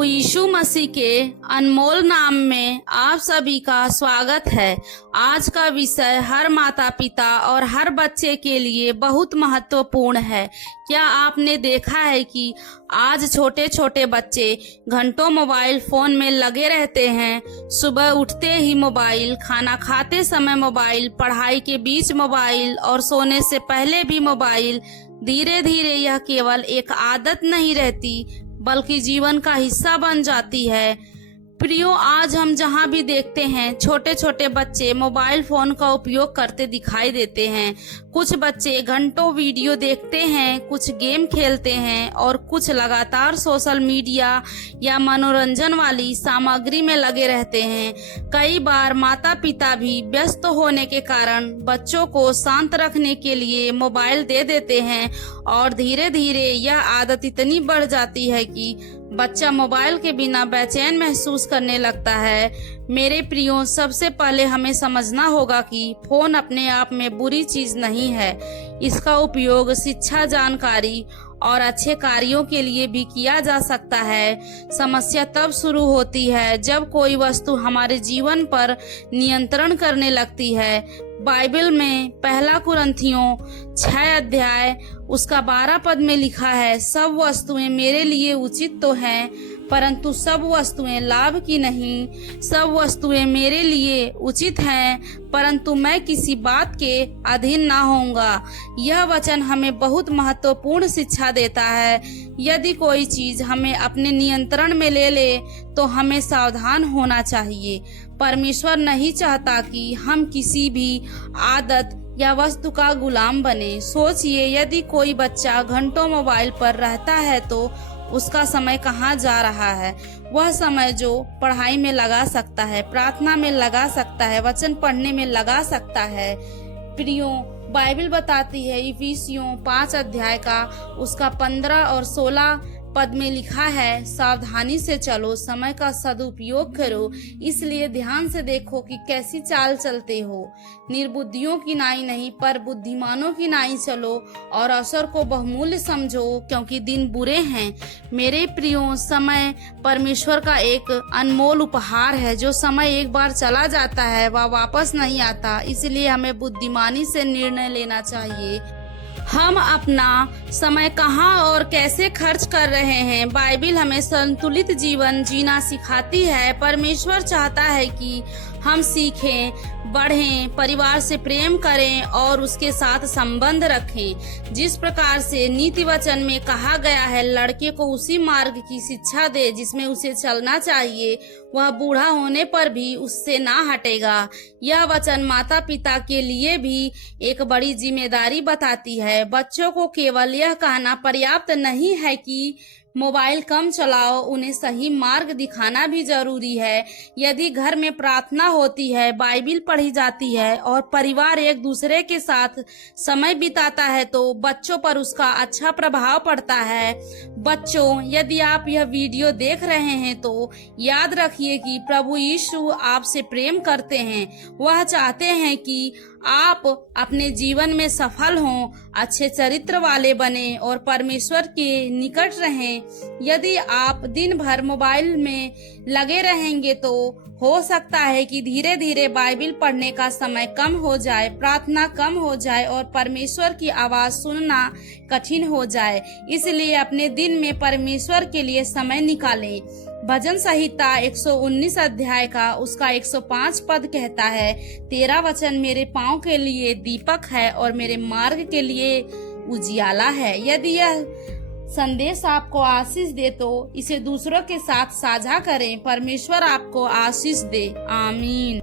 प्रभु यीशु मसीह के अनमोल नाम में आप सभी का स्वागत है। आज का विषय हर माता पिता और हर बच्चे के लिए बहुत महत्वपूर्ण है। क्या आपने देखा है कि आज छोटे छोटे बच्चे घंटों मोबाइल फोन में लगे रहते हैं। सुबह उठते ही मोबाइल, खाना खाते समय मोबाइल, पढ़ाई के बीच मोबाइल और सोने से पहले भी मोबाइल। धीरे धीरे यह केवल एक आदत नहीं रहती बल्कि जीवन का हिस्सा बन जाती है। प्रियो, आज हम जहाँ भी देखते हैं छोटे छोटे बच्चे मोबाइल फोन का उपयोग करते दिखाई देते हैं। कुछ बच्चे घंटों वीडियो देखते हैं, कुछ गेम खेलते हैं और कुछ लगातार सोशल मीडिया या मनोरंजन वाली सामग्री में लगे रहते हैं। कई बार माता पिता भी व्यस्त होने के कारण बच्चों को शांत रखने के लिए मोबाइल दे देते हैं और धीरे धीरे यह आदत इतनी बढ़ जाती है कि बच्चा मोबाइल के बिना बेचैन महसूस करने लगता है। मेरे प्रियो, सबसे पहले हमें समझना होगा कि फोन अपने आप में बुरी चीज नहीं है। इसका उपयोग शिक्षा, जानकारी और अच्छे कार्यों के लिए भी किया जा सकता है। समस्या तब शुरू होती है जब कोई वस्तु हमारे जीवन पर नियंत्रण करने लगती है। बाइबल में 1 कुरिन्थियों 6 अध्याय उसका 12 पद में लिखा है, सब वस्तुएं मेरे लिए उचित तो हैं, परंतु सब वस्तुएं लाभ की नहीं। सब वस्तुएं मेरे लिए उचित हैं, परंतु मैं किसी बात के अधीन ना होऊंगा। यह वचन हमें बहुत महत्वपूर्ण शिक्षा देता है। यदि कोई चीज हमें अपने नियंत्रण में ले ले तो हमें सावधान होना चाहिए। परमेश्वर नहीं चाहता कि हम किसी भी आदत या वस्तु का गुलाम बने। सोचिए, यदि कोई बच्चा घंटों मोबाइल पर रहता है तो उसका समय कहाँ जा रहा है। वह समय जो पढ़ाई में लगा सकता है, प्रार्थना में लगा सकता है, वचन पढ़ने में लगा सकता है। प्रियो, बाइबल बताती है इफिसियों 5 अध्याय का उसका 15 और 16 पद में लिखा है, सावधानी से चलो, समय का सदुपयोग करो, इसलिए ध्यान से देखो कि कैसी चाल चलते हो। निर्बुद्धियों की नाई नहीं पर बुद्धिमानों की नाई चलो और अवसर को बहुमूल्य समझो, क्योंकि दिन बुरे हैं। मेरे प्रियो, समय परमेश्वर का एक अनमोल उपहार है। जो समय एक बार चला जाता है वह वापस नहीं आता, इसलिए हमें बुद्धिमानी से निर्णय लेना चाहिए। हम अपना समय कहाँ और कैसे खर्च कर रहे हैं। बाइबल हमें संतुलित जीवन जीना सिखाती है। परमेश्वर चाहता है कि हम सीखें, बढ़ें, परिवार से प्रेम करें और उसके साथ संबंध रखें। जिस प्रकार से नीति वचन में कहा गया है, लड़के को उसी मार्ग की शिक्षा दे जिसमें उसे चलना चाहिए, वह बूढ़ा होने पर भी उससे ना हटेगा। यह वचन माता पिता के लिए भी एक बड़ी जिम्मेदारी बताती है। बच्चों को केवल यह कहना पर्याप्त नहीं है कि मोबाइल कम चलाओ, उन्हें सही मार्ग दिखाना भी जरूरी है। यदि घर में प्रार्थना होती है, बाइबल पढ़ी जाती है और परिवार एक दूसरे के साथ समय बिताता है तो बच्चों पर उसका अच्छा प्रभाव पड़ता है। बच्चों, यदि आप यह वीडियो देख रहे हैं तो याद रखिए कि प्रभु यीशु आपसे प्रेम करते हैं। वह चाहते हैं कि आप अपने जीवन में सफल हों, अच्छे चरित्र वाले बने और परमेश्वर के निकट रहें। यदि आप दिन भर मोबाइल में लगे रहेंगे तो हो सकता है कि धीरे धीरे बाइबल पढ़ने का समय कम हो जाए, प्रार्थना कम हो जाए और परमेश्वर की आवाज सुनना कठिन हो जाए। इसलिए अपने दिन में परमेश्वर के लिए समय निकालें। भजन संहिता 119 अध्याय का उसका 105 पद कहता है, तेरा वचन मेरे पांव के लिए दीपक है और मेरे मार्ग के लिए उजियाला है। यदि यह संदेश आपको आशीष दे तो इसे दूसरों के साथ साझा करें। परमेश्वर आपको आशीष दे। आमीन।